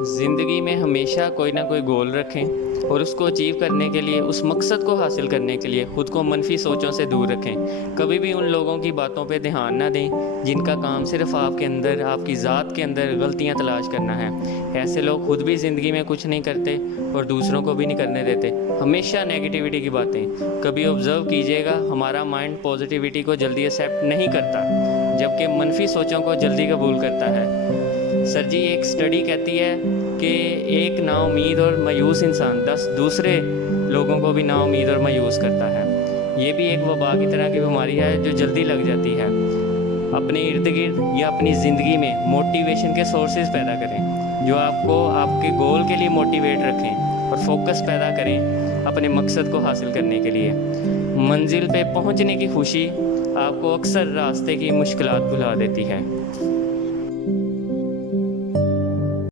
ज़िंदगी में हमेशा कोई ना कोई गोल रखें और उसको अचीव करने के लिए, उस मकसद को हासिल करने के लिए ख़ुद को मनफी सोचों से दूर रखें। कभी भी उन लोगों की बातों पे ध्यान ना दें जिनका काम सिर्फ़ आपके अंदर, आपकी ज़ात के अंदर गलतियाँ तलाश करना है। ऐसे लोग ख़ुद भी ज़िंदगी में कुछ नहीं करते और दूसरों को भी नहीं करने देते। हमेशा नेगेटिविटी की बातें कभी ऑब्ज़र्व कीजिएगा, हमारा माइंड पॉजिटिविटी को जल्दी एक्सेप्ट नहीं करता, जबकि मनफी सोचों को जल्दी कबूल करता है। सर जी, एक स्टडी कहती है कि एक नाउम्मीद और मायूस इंसान 10 दूसरे लोगों को भी नाउम्मीद और मायूस करता है। ये भी एक वबा की तरह की बीमारी है जो जल्दी लग जाती है। अपने इर्द गिर्द या अपनी ज़िंदगी में मोटिवेशन के सोर्सेज पैदा करें जो आपको आपके गोल के लिए मोटिवेट रखें और फोकस पैदा करें अपने मकसद को हासिल करने के लिए। मंजिल पे पहुंचने की खुशी आपको अक्सर रास्ते की मुश्किलात भुला देती है।